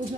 슈.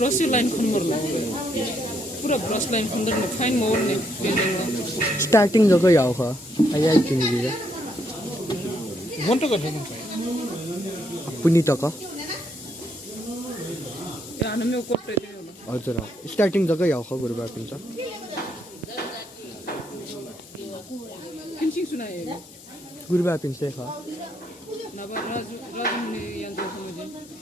Brush line खनमरला पूरा brush line खंदर में fine more ने बिल्डिंग स्टार्टिंग जगह याव खा आया इतनी दिया वन तो कर देंगे पुनी तक यार हमें को पे दे हजुर स्टार्टिंग जगह याव खा गुरुबा पिन्छ किनसिंग सुनाए गुरुबा पिन्छ खा नबा राजू ने यंत्र समझे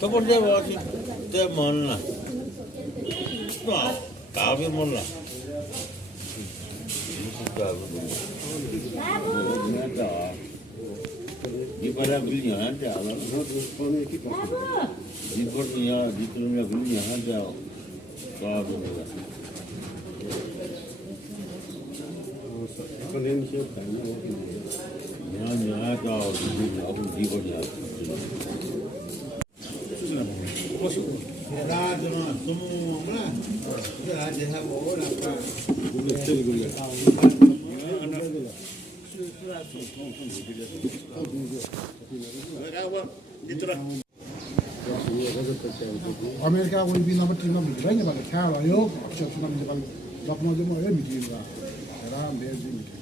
Tapos dia bawa dia mana? Wah, kami mana? Sudah betul. Ada. Di pada belinya ada. Di portnya di dalamnya belinya ada. Kau Konen siap kan? Ya, ada. Di portnya. America कोही बिनामा टिममा भित्र नि भने थाहा भयो एक्सेप्सन नेपाल लखनऊ चाहिँ म यो मिटिङ राम भेजी मिटिङ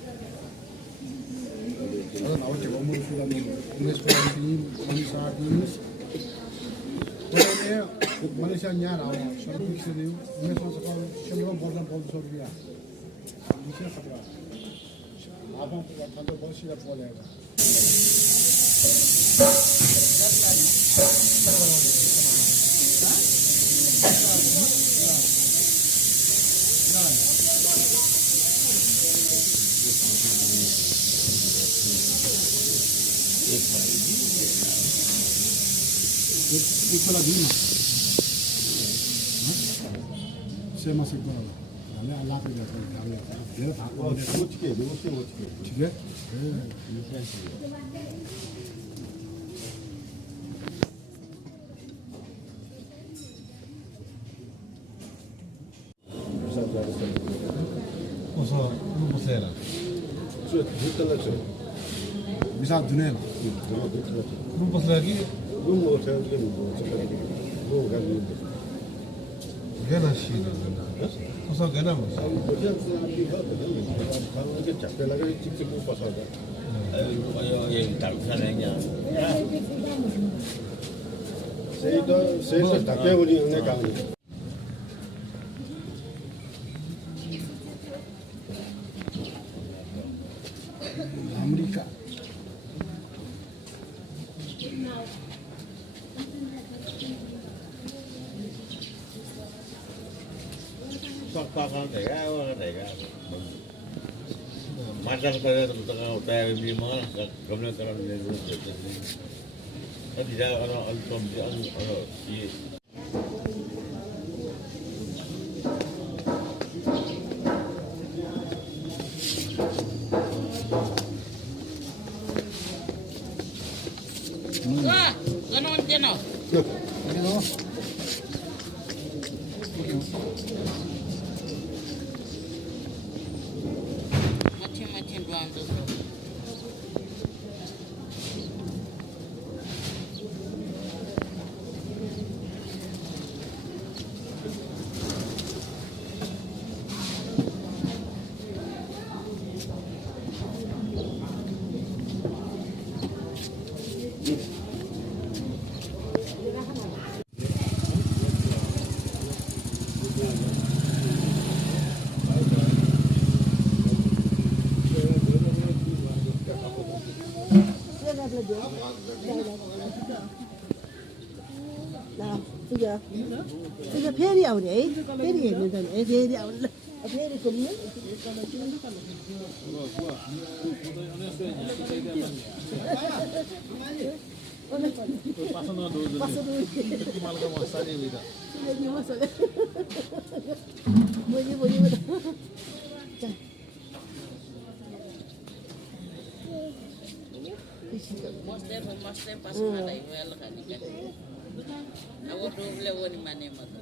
अदन आउट के बमु सुदा नि इंग्लिश टिम मनीषा टिम्स कोने मनीषा यहाँ आउन सबै किसिमले उमेशमा सबै सेवा बर्दन बोल्न सक्दिया निश्चय खतरा आफा थाहा बसिरा पलेको एकला दिन से मसे को हमें अल्लाह पे जाते हैं मेरा था सोच के ठीक है Osa Musera. bisa dunia Rumpus lagi gana China. Osa gana mas. yang tak sananya. saya tak tahu ni nak kau Amerika Pakan tega, Makan pada tengah utara di mana, kemudian kalau dia dulu tadi dia orang alkom dia orang si Wah, ganon dia no. Macam-macam doang tu. nào bây giờ phê đi ảo đấy phê đi người ta phê đi ảo phê đi cùng nữa Mostly pas mana email kan ni kan. Awak belum lewat ni mana mana.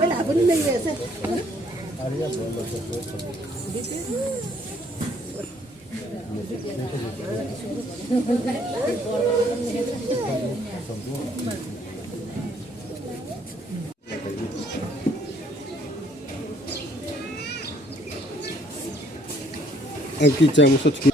Wala po ni may resa. Aqui temos outro.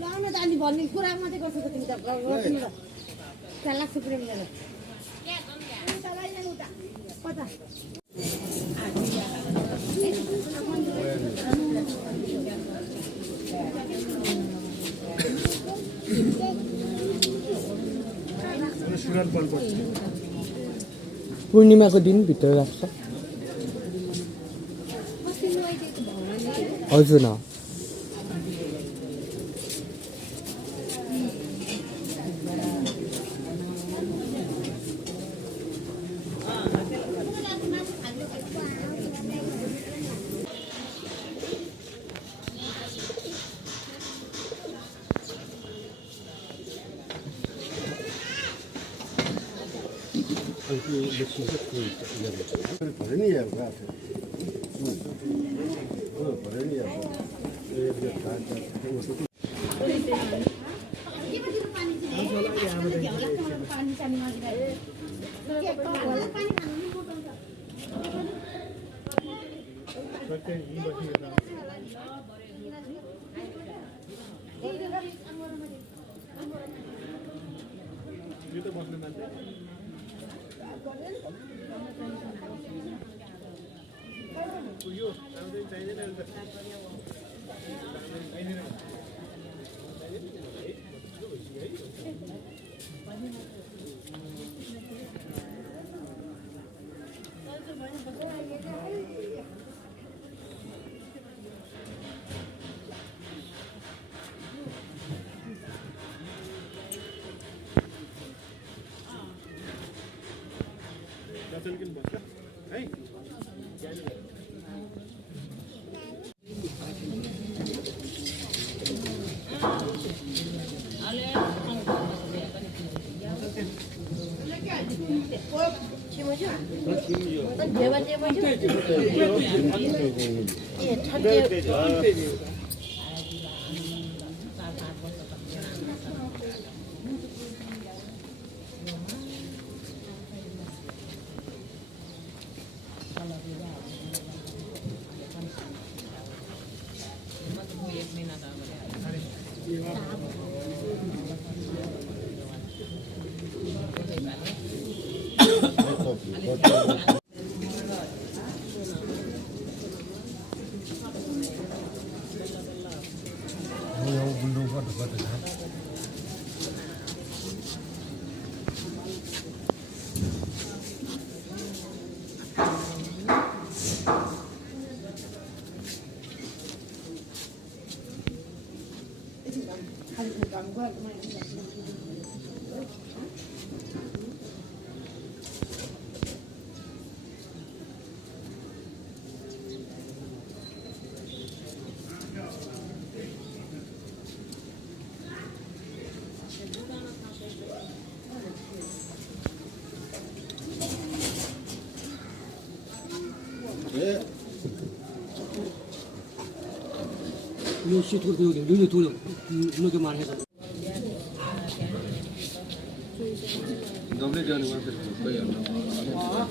लाउन त अनि भन्ने कुरा मात्रै गर्छ त तिमी त गर्नु त 4 लाख प्रेम लिएर कता पूर्णिमाको दिन भित्र राख्छ हजुर न 시 돌 여기 눈이 돌 이렇게 말해서 너네 자는 거 거의 안 나와.